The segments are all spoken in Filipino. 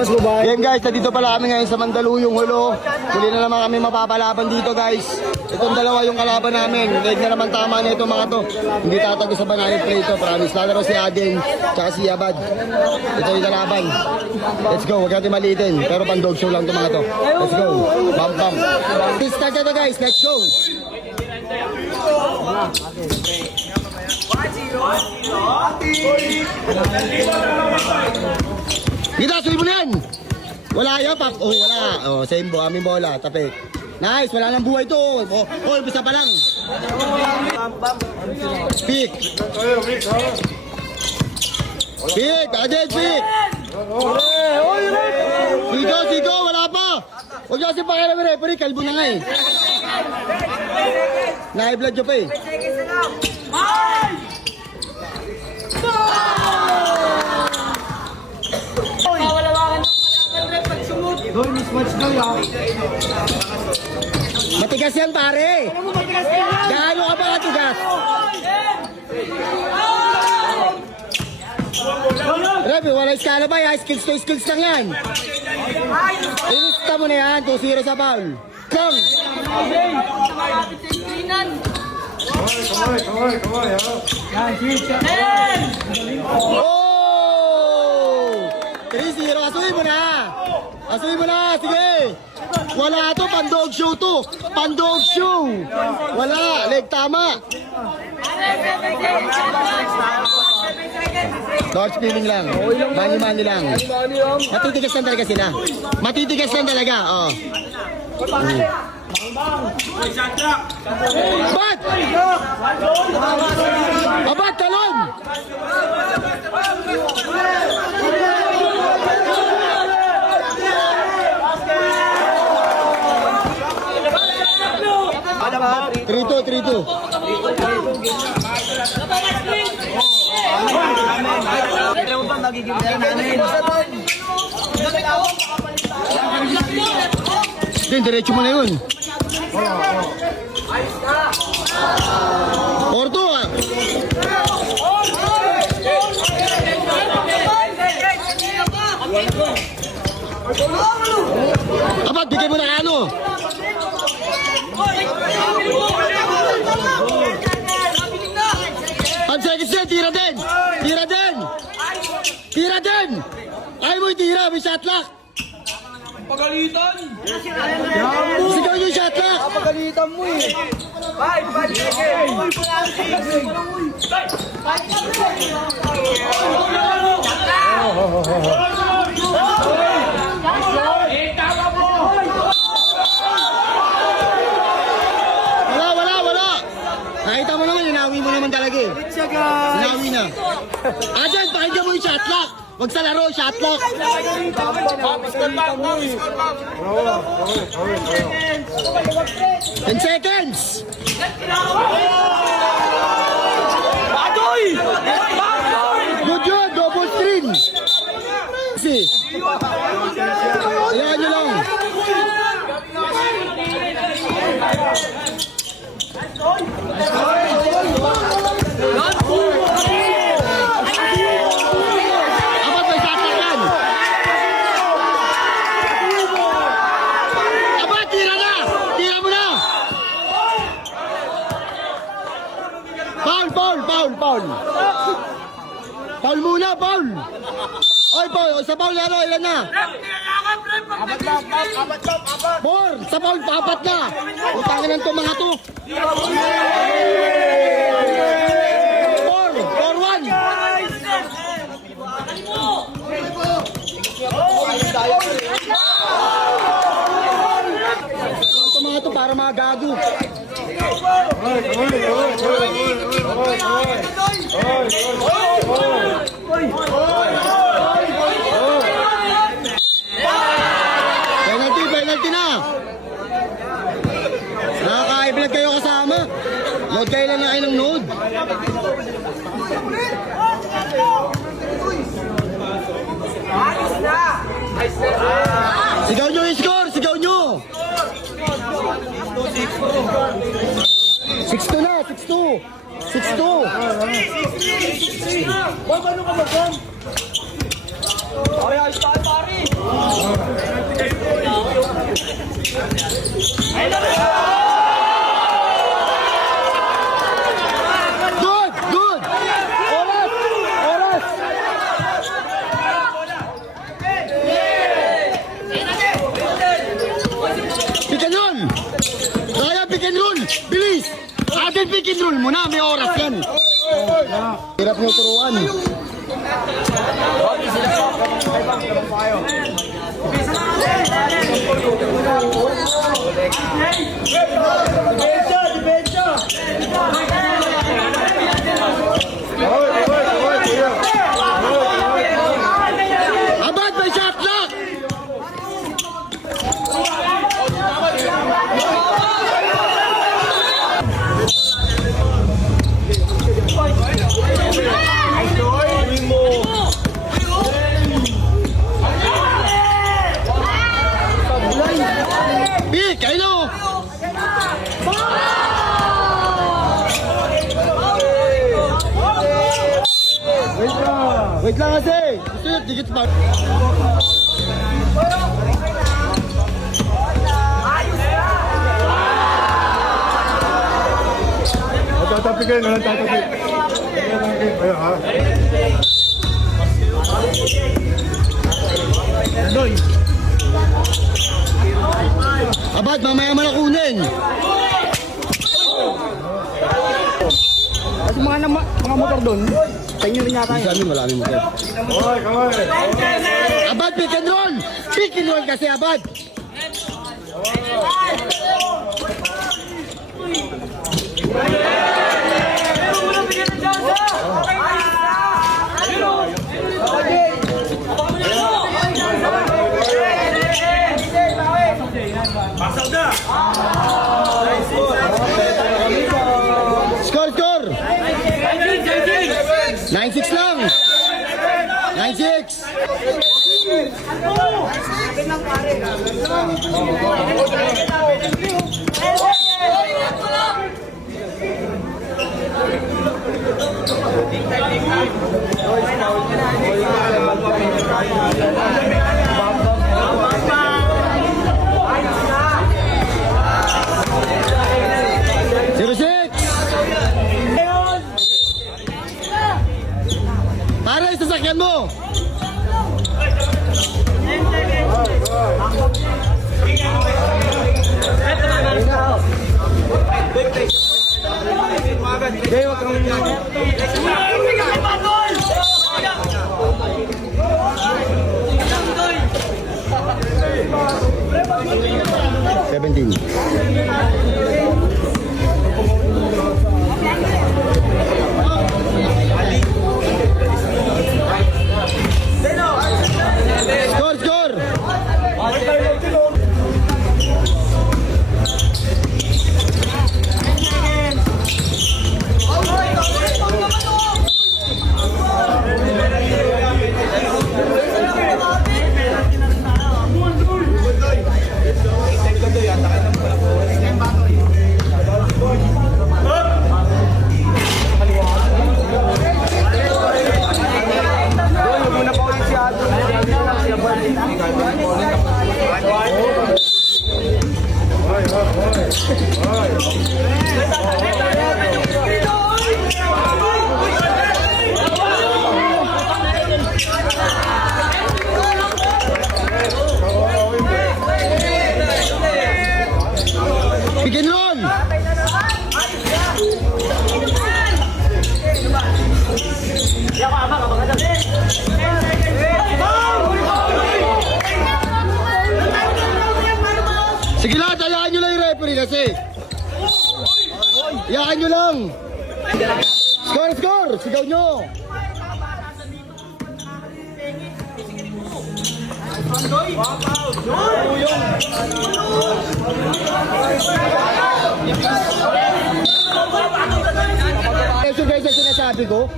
Game guys, nandito pala kami ngayon sa Mandaluyong Hulo. Muli na naman kami mapapalaban dito guys. Itong dalawa yung kalaban namin. Leg na naman tama na ito mga to. Hindi tatago sa banana play ito, promise. Lalaro si Aden, tsaka si Abad. Ito yung kalaban. Let's go, huwag natin maliitin. Pero pang dog show lang ito mga to. Let's go. Bam bam. Start na to guys, let's go. Gita, suwi mo na yan! Wala yan, pap. Oh, wala. Oh, same bo, aming bola. Tapik. Nice, wala nang buhay to. Oh, bisa pa lang. Pick. Pick, Aden, pick. Sigo, wala pa. Huwag niyo kasi pakialam ng referee, kalbo na nga eh. Na-blood nyo pa eh. Matigas yan pare. Gaano ka ba katigas? Rebe, wala iskala ba? Skills to skills lang yan. Ilista mo na yan. 2-0 sa foul. Kang! Oh! 3-0. Asuhin mo na. Asuhin mo na. Sige. Wala to. Pandog show to. Pandog show. Wala. Leg tama. Dodge spinning lang. Mani-mani lang. Matitigas lang talaga sila. Matitigas lang talaga. Oh. Bat! Abat, talon! Trito. Din, diretso mo na yun. Orto ah. Apat, bigay mo na ano. 10 seconds din, tira din. Ayaw mo itira, may shot lock. Pagalitan! Sigaw yung shot lock. Pagalitan mo eh! 5 seconds! Wala. Nakita mo naman, inawi mo naman talaga eh. Inawi na. Ajan, pakinggan mo yung shot lock. Huwag sa laro, shot lock. 10 seconds. Badoy! Good yun, double screen. See. Ayan nyo lang. Apat may shot lock yan. Apat, tira na. Tira mo na. Foul. Foul muna, foul. Oy, foul. Sa foul na, ilan na? Apat. 4. Sa foul, 4 na. Utangin ng to mga to. 4-1. Ito mga to para mga gago. Penalty na. Nakaka-i-vlog kayo kasama. Load kayo lang na kayo ng load. Sigaw nyo yung score! Sigaw nyo! 6-2 na! 6-2! 6-2! Boy, paano ka ba dyan? Ay, ayos tayo, pare! pick and roll mo na, may oras yan. Hirap nyo turuan. Abad, may shot lock! Pick, I know! Wait lang kasi! Gusto nyo, digit pa. Tatapigin, walang tatapig. Ayun, ha? Abad, mamaya mo na kunin. Kasi mga motor doon, sa inyo rin yata Sa amin, wala kami motor. Kamay! Abad, pick and roll! Pick and roll kasi, Abad! Score, score! 9-6 lang! 9-6! Zero six! Para yung sasakyan mo! Jay, wag kang nangyari. 17. Score, score! Pick and roll! Sige lang, hayaan nyo lang yung referee kasi. Hayaan nyo lang. Score, score! Sigaw nyo! Ito guys, ang sinasabi ko.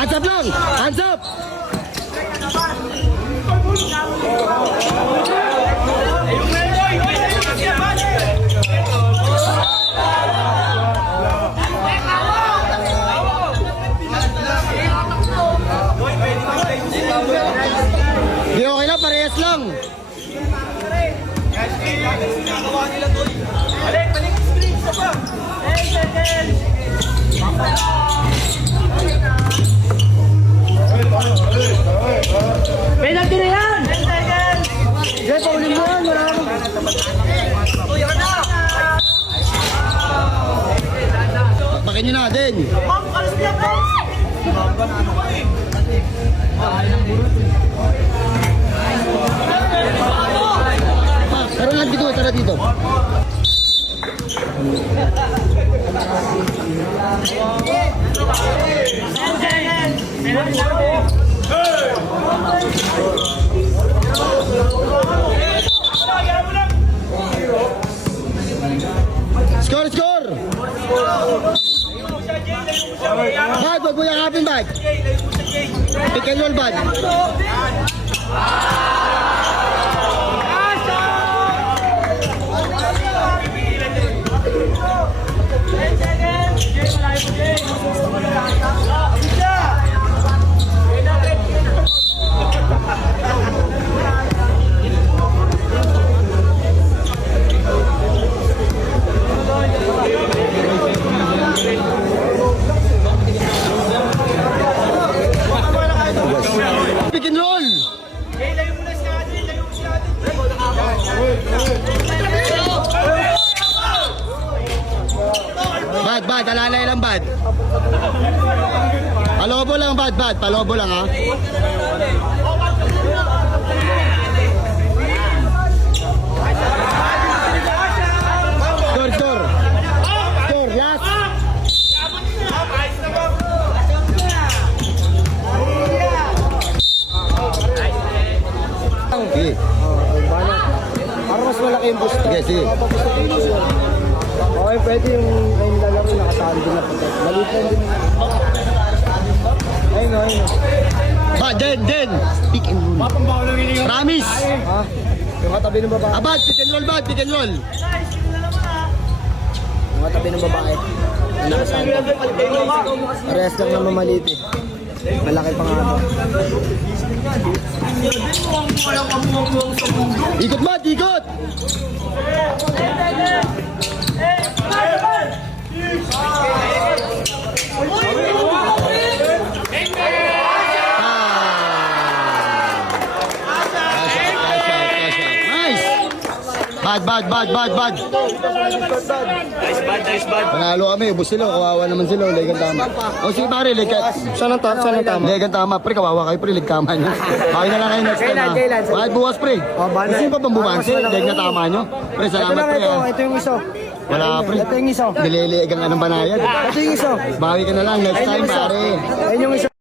Hands up lang! Hands up! Di okay lang, parehas lang. Penalty na yan! Jeff, paulin mo yan. Wala naman. Bakbakin nyo natin. Tara na dito, tara dito. Score, score! Bad, wag mo yakapin, Bad. Pick and roll, Bad. Pick and roll! Bad, bad, alalay lang, Bad. Palobo lang, Bad, Bad. Palobo lang, ha? Score, score. Score, last. Sige. Para mas malaki yung boost. Sige, sige. Okay, pwede yung lalaro nakasali din na pagkat. Maliit lang din. Ayun, ayun. Bad, Den. Pick and roll. Promise. Ha? Yung katabi ng babae. Ah, Bad, pick and roll, Bad, pick and roll. Yung katabi ng babae. Yung nakasali. Parehas lang naman maliit eh. Malaki pa nga ito. Ikot, Bad, ikot. Nice. Bad. Nice bad. Panalo kami, ubos sila, kawawa naman sila, legan tama. O sige pare, Saan ang tama? legan tama, pre, kawawa kayo, pre, leg tama nyo. Okay na lang kayo next time, ha? Kailan? Bakit bukas, pre? Bana. Gusto nyo pa bang bumansi? Leg na tama nyo? Pre, Ito salamat, lang pre, ito. ha? Ito yung iso. Wala, pre. Ito yung iso. Nililigan ka ng banayad. Ito yung iso. Bawi ka na lang, next time, pare. Ayun yung iso.